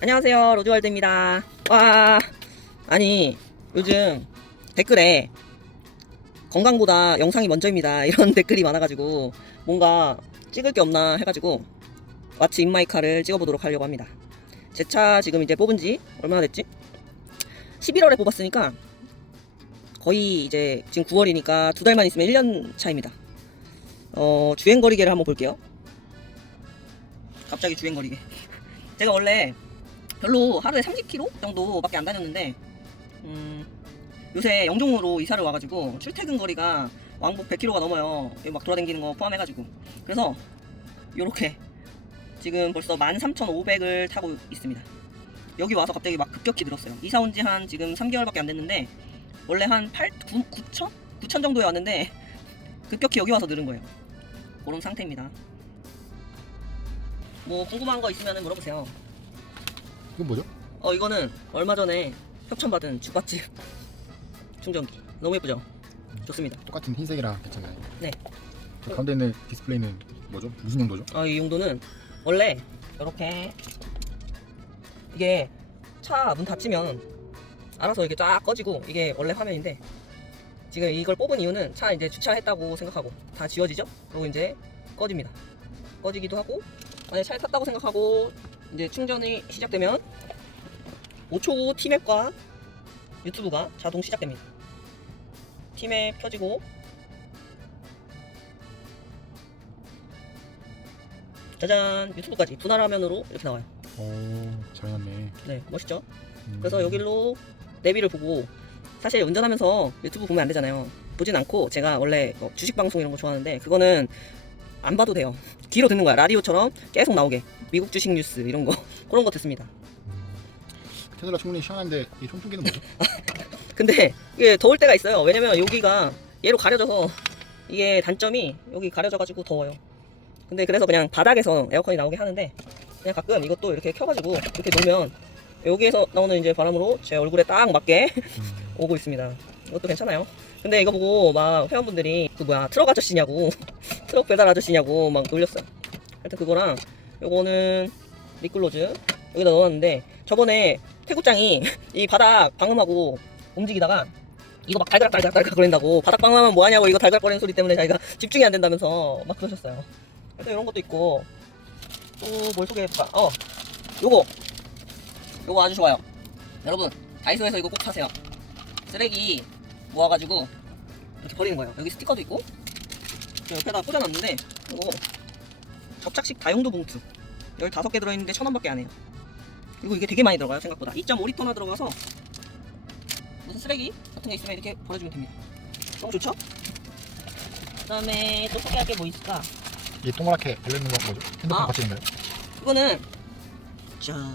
안녕하세요 로즈월드입니다. 와 아니 요즘 댓글에 건강보다 영상이 먼저입니다. 이런 댓글이 많아가지고 뭔가 찍을 게 없나 해가지고 왓츠 인마이카를 찍어보도록 하려고 합니다. 제 차 지금 이제 뽑은 지 얼마나 됐지? 11월에 뽑았으니까 거의 이제 지금 9월이니까 두 달만 있으면 1년 차입니다. 어 주행거리계를 한번 볼게요. 갑자기 주행거리계 제가 원래 별로 하루에 30km 정도밖에 안 다녔는데 음, 요새 영종으로 이사를 와가지고 출퇴근 거리가 왕복 100km가 넘어요. 막 돌아다니는 거 포함해가지고 그래서 요렇게 지금 벌써 13,500을 타고 있습니다. 여기 와서 갑자기 막 급격히 늘었어요. 이사 온 지 한 지금 3개월밖에 안 됐는데 원래 한 8, 9, 9천? 9천 정도에 왔는데 급격히 여기 와서 늘은 거예요. 그런 상태입니다. 뭐 궁금한 거 있으면 물어보세요. 이건 뭐죠? 어 이거는 얼마 전에 협찬받은 죽밥집 충전기 너무 예쁘죠? 좋습니다. 똑같은 흰색이랑 괜찮아요. 네. 그 가운데 있는 디스플레이는 뭐죠? 무슨 용도죠? 아, 이 용도는 원래 이렇게 이게 차 문 닫히면 알아서 이게 쫙 꺼지고 이게 원래 화면인데 지금 이걸 뽑은 이유는 차 이제 주차했다고 생각하고 다 지워지죠? 그리고 이제 꺼집니다. 꺼지기도 하고 만약 차에 탔다고 생각하고 이제 충전이 시작되면 5초 후 티맵과 유튜브가 자동 시작됩니다. 티맵 켜지고 짜잔 유튜브까지 분할 화면으로 이렇게 나와요. 오, 잘 났네. 네 멋있죠? 음. 그래서 여기로 내비를 보고 사실 운전하면서 유튜브 보면 안 되잖아요. 보진 않고 제가 원래 뭐 주식 방송 이런 거 좋아하는데 그거는 안 봐도 돼요. 귀로 듣는 거야. 라디오처럼 계속 나오게. 미국 주식 뉴스 이런 거 그런 거 듣습니다. 테슬라 충분히 시원한데 이 손풍기는 뭐죠? 근데 이게 더울 때가 있어요. 왜냐면 여기가 얘로 가려져서 이게 단점이 여기 가려져가지고 더워요. 근데 그래서 그냥 바닥에서 에어컨이 나오게 하는데 그냥 가끔 이것도 이렇게 켜가지고 이렇게 놓으면 여기에서 나오는 이제 바람으로 제 얼굴에 딱 맞게 오고 있습니다. 이것도 괜찮아요. 근데 이거 보고 막 회원분들이 그 뭐야 트럭 아저씨냐고 트럭 배달 아저씨냐고 막 놀렸어요. 하여튼 그거랑 요거는 리클로즈 여기다 넣어놨는데 저번에 태국장이 이 바닥 방음하고 움직이다가 이거 막 달달달달 달달 거린다고 바닥 방음하면 뭐하냐고 이거 달달거리는 소리 때문에 자기가 집중이 안 된다면서 막 그러셨어요. 그래서 이런 것도 있고 또 뭘 소개해볼까? 어 요거 요거 아주 좋아요. 여러분 다이소에서 이거 꼭 사세요. 쓰레기 모아가지고 이렇게 버리는 거예요. 여기 스티커도 있고 저 옆에다 꽂아놨는데 이거 접착식 다용도 봉투 15개 들어있는데 1000원밖에 안 해요. 그리고 이게 되게 많이 들어가요 생각보다 2.5리터나 들어가서 무슨 쓰레기 같은 게 있으면 이렇게 버려주면 됩니다. 너무 좋죠? 그 다음에 또 소개할 게 뭐 있을까? 이 동그랗게 달려있는 건 뭐죠? 핸드폰 아. 같이 있나요? 이거는 자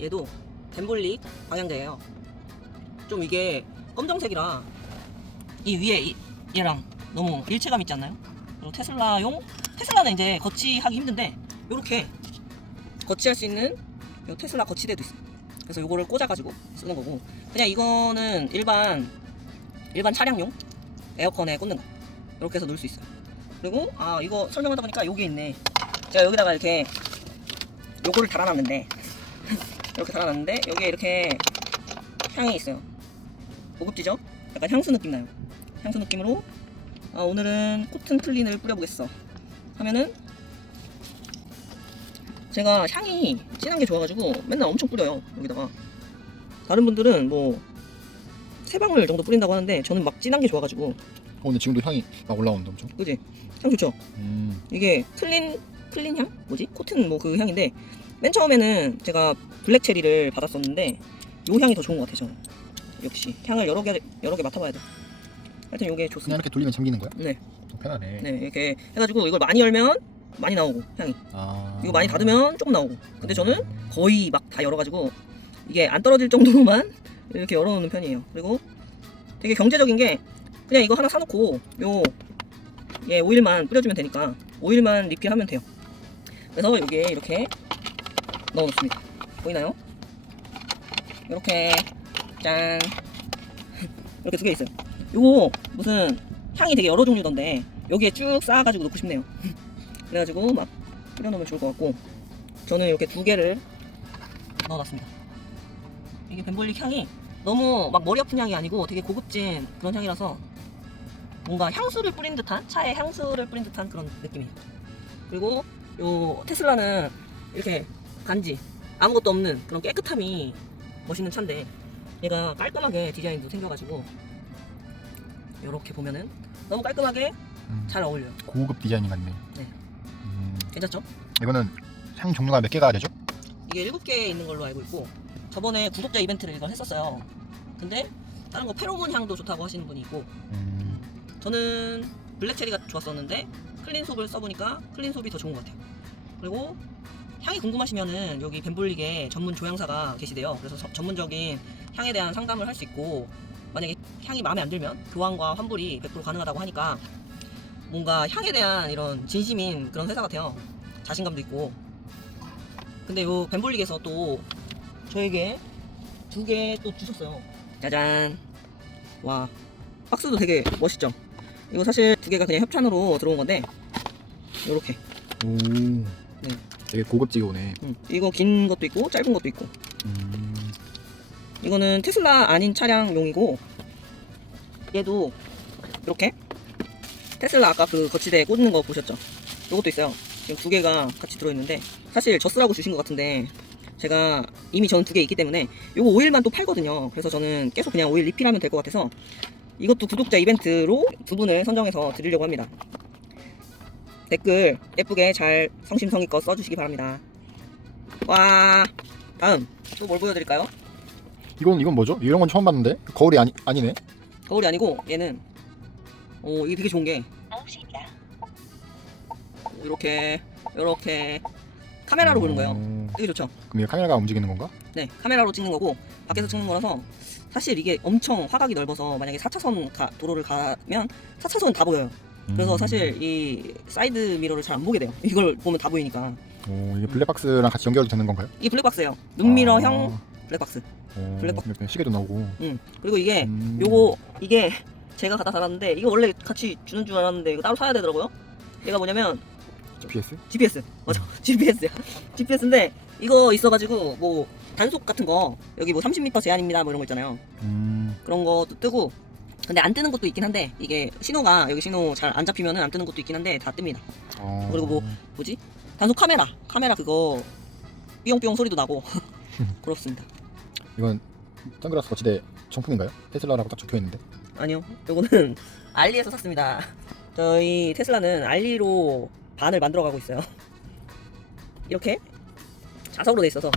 얘도 덴볼릭 방향제예요. 좀 이게 검정색이라 이 위에 이- 얘랑 너무 일체감 있지 않나요? 그리고 테슬라용 테슬라는 이제 거치하기 힘든데 이렇게 거치할 수 있는 요 테슬라 거치대도 있어요. 그래서 요거를 꽂아가지고 쓰는 거고 그냥 이거는 일반 일반 차량용 에어컨에 꽂는 거 이렇게 해서 놓을 수 있어요. 그리고 아 이거 설명하다 보니까 여기 있네. 제가 여기다가 이렇게 요거를 달아놨는데 이렇게 달아놨는데 여기에 이렇게 향이 있어요 고급지죠? 약간 향수 느낌 나요 향수 느낌으로 아, 오늘은 코튼 클린을 뿌려보겠어. 하면은 제가 향이 진한 게 좋아가지고 맨날 엄청 뿌려요 여기다가. 다른 분들은 뭐 세 방울 정도 뿌린다고 하는데 저는 막 진한 게 좋아가지고. 어, 근데 지금도 향이 막 올라오는데 엄청. 그지? 향 좋죠? 음, 이게 클린 클린 향? 뭐지? 코튼 뭐 그 향인데 맨 처음에는 제가 블랙 체리를 받았었는데 요 향이 더 좋은 것 같아요 저는. 역시 향을 여러 개 여러 개 맡아봐야 돼 하여튼 요게 그냥 좋습니다. 이렇게 돌리면 잠기는 거야? 네, 좀 편하네. 네 이렇게 해가지고 이걸 많이 열면 많이 나오고 향이. 아. 이거 많이 닫으면 조금 나오고. 근데 저는 거의 막 다 열어가지고 이게 안 떨어질 정도로만 이렇게 열어놓는 편이에요. 그리고 되게 경제적인 게 그냥 이거 하나 사놓고 요 예, 오일만 뿌려주면 되니까 오일만 리필하면 돼요. 그래서 여기에 이렇게 넣어놓습니다. 보이나요? 이렇게 짠. 이렇게 두 개 있어요 요거 무슨 향이 되게 여러 종류던데 여기에 쭉 쌓아가지고 놓고 싶네요 그래가지고 막 뿌려놓으면 좋을 것 같고 저는 이렇게 두 개를 넣어놨습니다. 이게 벤볼릭 향이 너무 막 머리 아픈 향이 아니고 되게 고급진 그런 향이라서 뭔가 향수를 뿌린 듯한 차에 향수를 뿌린 듯한 그런 느낌이에요. 그리고 요 테슬라는 이렇게 간지 아무것도 없는 그런 깨끗함이 멋있는 차인데 얘가 깔끔하게 디자인도 생겨가지고 이렇게 보면은 너무 깔끔하게 음, 잘 어울려요. 고급 디자인이 같네. 네. 음, 괜찮죠? 이거는 향 종류가 몇 개가 되죠? 이게 7개 있는 걸로 알고 있고 저번에 구독자 이벤트를 이걸 했었어요. 근데 다른 거 페로몬 향도 좋다고 하시는 분이 있고 음, 저는 블랙 체리가 좋았었는데 클린 솝을 써보니까 클린 솝이 더 좋은 것 같아요. 그리고 향이 궁금하시면은 여기 벤볼릭에 전문 조향사가 계시대요. 그래서 서- 전문적인 향에 대한 상담을 할 수 있고 만약에 향이 마음에 안 들면 교환과 환불이 100% 가능하다고 하니까 뭔가 향에 대한 이런 진심인 그런 회사 같아요. 자신감도 있고. 근데 요 벤볼릭에서 또 저에게 두 개 또 주셨어요. 짜잔. 와. 박스도 되게 멋있죠? 이거 사실 두 개가 그냥 협찬으로 들어온 건데 요렇게 오, 네. 되게 고급지게 오네. 음, 이거 긴 것도 있고 짧은 것도 있고 음, 이거는 테슬라 아닌 차량용이고 얘도 이렇게 테슬라 아까 그 거치대에 꽂는 거 보셨죠? 요것도 있어요 지금 두 개가 같이 들어있는데 사실 저 쓰라고 주신 것 같은데 제가 이미 저는 두 개 있기 때문에 요거 오일만 또 팔거든요 그래서 저는 계속 그냥 오일 리필하면 될 것 같아서 이것도 구독자 이벤트로 두 분을 선정해서 드리려고 합니다 댓글 예쁘게 잘 성심성의껏 써주시기 바랍니다 와 다음 또 뭘 보여드릴까요? 이건 이건 뭐죠? 이런 건 처음 봤는데 거울이 아니 아니네. 거울이 아니고 얘는 어 이게 되게 좋은 게 이렇게 이렇게 카메라로 보는 거예요. 음, 되게 좋죠. 그럼 이게 카메라가 움직이는 건가? 네, 카메라로 찍는 거고 밖에서 찍는 거라서 사실 이게 엄청 화각이 넓어서 만약에 4차선 가- 도로를 가면 4차선 다 보여요. 그래서 음. 사실 이 사이드 미러를 잘 안 보게 돼요. 이걸 보면 다 보이니까. 오, 이게 블랙박스랑 같이 연결이 되는 건가요? 이게 블랙박스예요. 눈미러형 아, 블랙박스. 오, 블랙박- 이렇게 시계도 나오고. 응. 그리고 이게 음. 요거 이게 제가 갖다 달았는데 이거 원래 같이 주는 줄 알았는데 이거 따로 사야 되더라고요. 얘가 뭐냐면 GPS? GPS 맞아. GPS야 GPS인데 이거 있어가지고 뭐 단속 같은 거 여기 뭐 30m 제한입니다. 뭐 이런 거 있잖아요. 음, 그런 것도 뜨고 근데 안 뜨는 것도 있긴 한데 이게 신호가 여기 신호 잘 안 잡히면은 안 뜨는 것도 있긴 한데 다 뜹니다. 어, 그리고 뭐 뭐지? 단속 카메라. 카메라 그거 삐용삐용 소리도 나고. 그렇습니다 이건 선글라스 거치대 정품인가요? 테슬라라고 딱 적혀 있는데. 아니요. 요거는 알리에서 샀습니다. 저희 테슬라는 알리로 반을 만들어 가고 있어요. 이렇게 자석으로 돼 있어서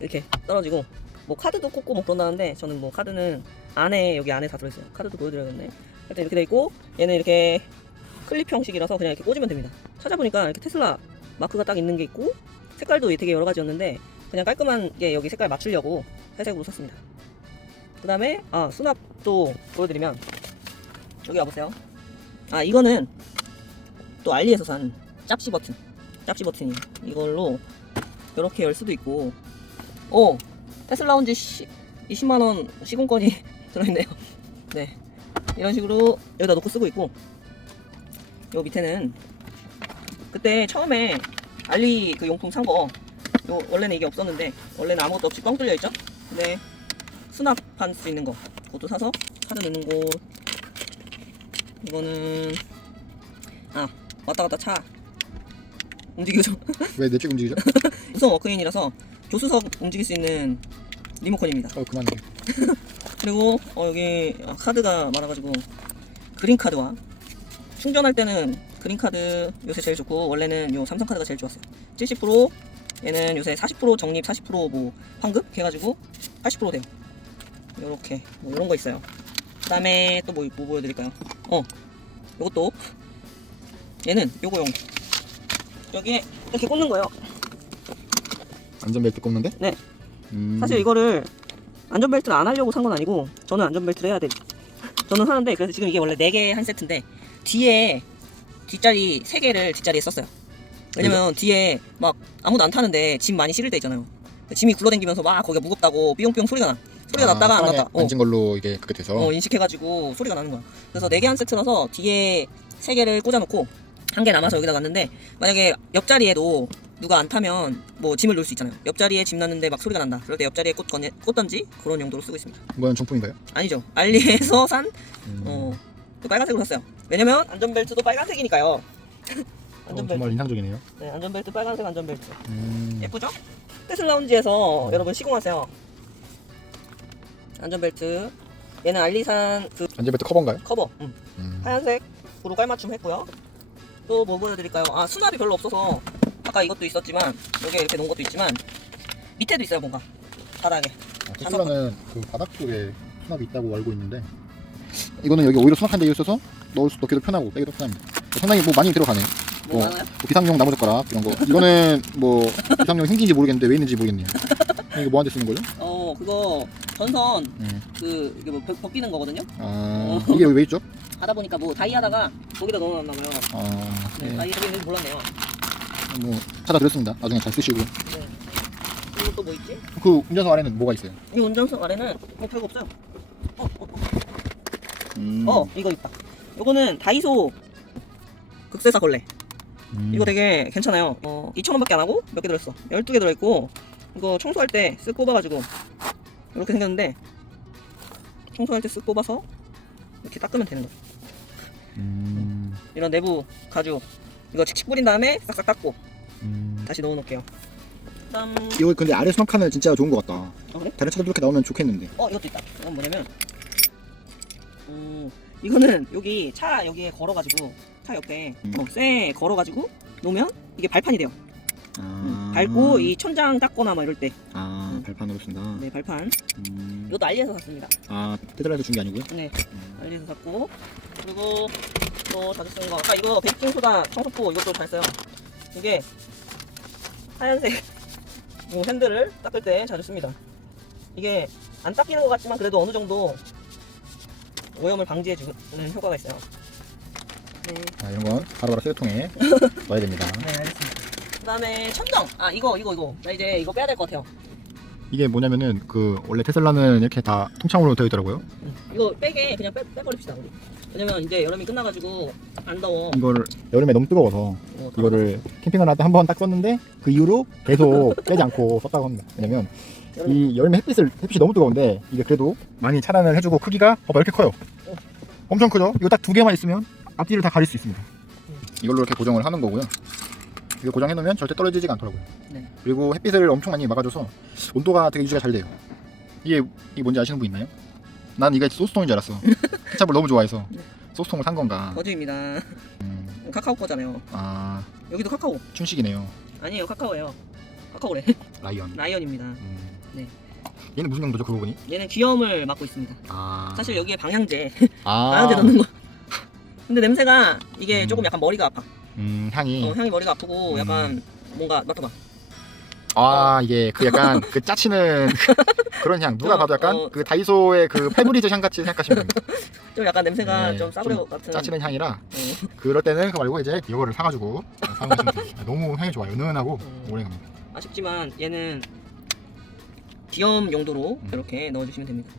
이렇게 떨어지고 뭐 카드도 꽂고 뭐 그런다는데 저는 뭐 카드는 안에 여기 안에 다 들어있어요. 카드도 보여드려야겠네. 일단 이렇게 돼 있고 얘는 이렇게 클립 형식이라서 그냥 이렇게 꽂으면 됩니다. 찾아보니까 이렇게 테슬라 마크가 딱 있는 게 있고 색깔도 되게 여러 가지였는데 그냥 깔끔한 게 여기 색깔 맞추려고 회색으로 샀습니다. 그 다음에 아 수납도 보여드리면 여기 와보세요. 아 이거는 또 알리에서 산 짭시 버튼 짭시 버튼이 이걸로 이렇게 열 수도 있고. 오 테슬라 온지 20만원 시공권이 들어있네요. 네 이런 식으로 여기다 놓고 쓰고 있고. 요 밑에는 그때 처음에 알리 그 용품 산 거 요 원래는 이게 없었는데 원래는 아무것도 없이 뻥 뚫려 있죠? 근데 수납할 수 있는 거. 그것도 사서 카드 넣는 곳. 이거는 아 왔다 갔다 차. 움직이죠? 왜 내쪽 움직이죠? 무선 워크인이라서. 조수석 움직일 수 있는 리모컨입니다. 어, 그만해. 그리고 어, 여기 아, 카드가 많아가지고 그린 카드와 충전할 때는 그린 카드 요새 제일 좋고 원래는 요 삼성 카드가 제일 좋았어요. 70% 얘는 요새 40% 적립 40%뭐 환급 해가지고 80% 돼요. 요렇게 뭐 이런 거 있어요. 그다음에 또 뭐 뭐 보여드릴까요? 어 요것도 얘는 요거용 여기에 이렇게 꽂는 거예요. 안전벨트 꼽는데? 네. 음, 사실 이거를 안전벨트를 안 하려고 산 건 아니고 저는 안전벨트를 해야 돼. 저는 하는데 그래서 지금 이게 원래 4개 한 세트인데 뒤에 뒷자리 3개를 뒷자리에 썼어요. 왜냐면 뒤에 막 아무도 안 타는데 짐 많이 실을 때 있잖아요. 짐이 굴러다니면서 막 거기가 무겁다고 삐용삐용 소리가 나. 소리가 났다가 안 사람이 났다. 어, 앉은 걸로 이게 그렇게 돼서. 어, 인식해가지고 소리가 나는 거야. 그래서 4개 한 세트라서 뒤에 3개를 꽂아놓고 한 개 남아서 여기다 놨는데 만약에 옆자리에도 누가 안 타면 뭐 짐을 놓을 수 있잖아요. 옆자리에 짐 놨는데 막 소리가 난다. 그럴 때 옆자리에 꽃 건네, 꽂던지 그런 용도로 쓰고 있습니다. 이건 정품인가요? 아니죠. 알리에서 산 음. 어, 또 빨간색으로 샀어요. 왜냐면 안전벨트도 빨간색이니까요. 어, 안전벨트. 정말 인상적이네요. 네, 안전벨트 빨간색 안전벨트. 음. 예쁘죠? 테슬라 운지에서 여러분 시공하세요. 안전벨트. 얘는 알리산 그 안전벨트 커버인가요? 커버. 음. 음. 하얀색으로 깔맞춤 했고요. 또 뭐 보여드릴까요? 아 수납이 별로 없어서 아까 이것도 있었지만 여기에 이렇게 놓은 것도 있지만 밑에도 있어요 뭔가 바닥에. 아, 테슬라는 그 바닥 쪽에 수납이 있다고 알고 있는데 이거는 여기 오히려 수납한 데 있어서 넣을 수 넣기도 편하고 빼기도 편합니다. 상당히 뭐 많이 들어가네. 많아요? 뭐 비상용 나무젓가락 이런 거. 이거는 뭐 비상용 hin기인지 모르겠는데 왜 있는지 모르겠네요. 이거 뭐한테 쓰는 거죠? 어 그거 전선 음. 그 이게 뭐 벗- 벗기는 거거든요. 아 이게 왜 있죠? 하다 보니까 뭐 다이 하다가 거기다 넣어놨나 봐요. 아 네, 네. 다이 저기 있는지 몰랐네요. 뭐 찾아드렸습니다. 나중에 잘 쓰시고. 네. 그리고 또 뭐 있지? 그 운전석 아래는 뭐가 있어요? 이 운전석 아래는 뭐 별거 없어요. 어, 어, 어. 음. 어, 이거 있다. 요거는 다이소 극세사 걸레. 음. 이거 되게 괜찮아요. 어, 2,000원밖에 안 하고 몇 개 들었어. 12개 들어있고 이거 청소할 때쓱 뽑아가지고 이렇게 생겼는데 청소할 때쓱 뽑아서 이렇게 닦으면 되는 거죠. 음. 이런 내부 가죽 이거 칙칙 뿌린 다음에 싹싹 닦고 음. 다시 넣어놓을게요. 그다음 이거 근데 아래 수납 칸은 진짜 좋은 것 같다. 어, 그래? 다른 차도 이렇게 나오면 좋겠는데. 어 이것도 있다. 이건 뭐냐면 음 이거는 여기 차 여기에 걸어가지고 차 옆에 음. 어, 쇠 걸어가지고 놓으면 이게 발판이 돼요. 아. 음, 밟고 이 천장 닦거나 뭐 이럴 때아 음. 발판으로 쓴다. 네, 발판. 음. 이것도 알리에서 샀습니다. 아 테슬라에서 준 게 아니고요. 네, 음. 알리에서 샀고 그리고 또 자주 쓰는 거 아까 이거 베이킹 소다 청소포 이것도 잘 써요. 이게 하얀색 뭐 핸들을 닦을 때 자주 씁니다. 이게 안 닦이는 것 같지만 그래도 어느 정도 오염을 방지해 주는 효과가 있어요. 네, 아 이런 건 바로바로 쓰레통에 넣어야 됩니다. 네 알겠습니다. 그다음에 천정. 아 이거 이거 이거. 나 이제 이거 빼야 될 것 같아요. 이게 뭐냐면은 그 원래 테슬라는 이렇게 다 통창으로 되어 있더라고요. 응. 이거 빼게 그냥 빼, 빼버립시다 우리. 왜냐면 이제 여름이 끝나가지고 안 더워. 이거를 여름에 너무 뜨거워서 어, 이거를 캠핑을 할 때 한 번 딱 썼는데 그 이후로 계속 빼지 않고 썼다고 합니다. 왜냐면 이 여름에 햇빛을 햇빛이 너무 뜨거운데 이게 그래도 많이 차단을 해주고 크기가 봐봐 이렇게 커요. 엄청 크죠? 이거 딱 두 개만 있으면 앞뒤를 다 가릴 수 있습니다. 이걸로 이렇게 고정을 하는 거고요. 이거 고정해 놓으면 절대 떨어지지가 않더라고요. 네. 그리고 햇빛을 엄청 많이 막아줘서 온도가 되게 유지가 잘 돼요. 이게 이게 뭔지 아시는 분 있나요? 난 이게 소스통인 줄 알았어. 케찹을 너무 좋아해서 네. 소스통을 산 건가. 거주입니다. 음, 카카오 거잖아요. 아 여기도 카카오. 춘식이네요. 아니에요 카카오예요. 카카오래. 라이언. 라이언입니다. 음. 네. 얘는 무슨 용도죠 그러고 보니? 얘는 귀염을 맡고 있습니다. 아 사실 여기에 방향제, 아 방향제 넣는 거. 근데 냄새가 이게 음. 조금 약간 머리가 아파. 음 향이 어, 향이 머리가 아프고 음. 약간 뭔가 맡아봐. 아 이게 그 약간 그 짜치는 그런 향 누가 어, 봐도 약간 어. 그 다이소의 그 페브리즈 향 같이 생각하시면 됩니다. 좀 약간 냄새가 네, 좀 싸구려 좀 같은. 짜치는 향이라 어. 그럴 때는 그거 말고 이제 이거를 사가지고 사용하시면 됩니다. 너무 향이 좋아요. 은은하고 음. 오래 갑니다. 아쉽지만 얘는 귀염 용도로 음. 이렇게 넣어주시면 됩니다.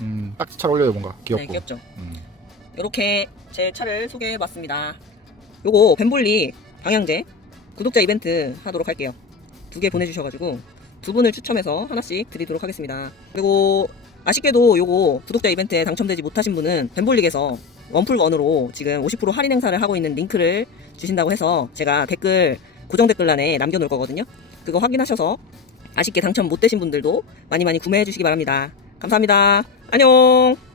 음, 딱잘 어울려요 뭔가 귀엽고. 네, 귀엽죠. 음. 이렇게 제 차를 소개해봤습니다. 요거 벤볼리 방향제 구독자 이벤트 하도록 할게요. 두 개 보내주셔가지고 두 분을 추첨해서 하나씩 드리도록 하겠습니다. 그리고 아쉽게도 요거 구독자 이벤트에 당첨되지 못하신 분은 벤볼릭에서 원풀 원으로 지금 50% 할인 행사를 하고 있는 링크를 주신다고 해서 제가 댓글 고정 댓글란에 남겨놓을 거거든요. 그거 확인하셔서 아쉽게 당첨 못 되신 분들도 많이 많이 구매해 주시기 바랍니다. 감사합니다. 안녕.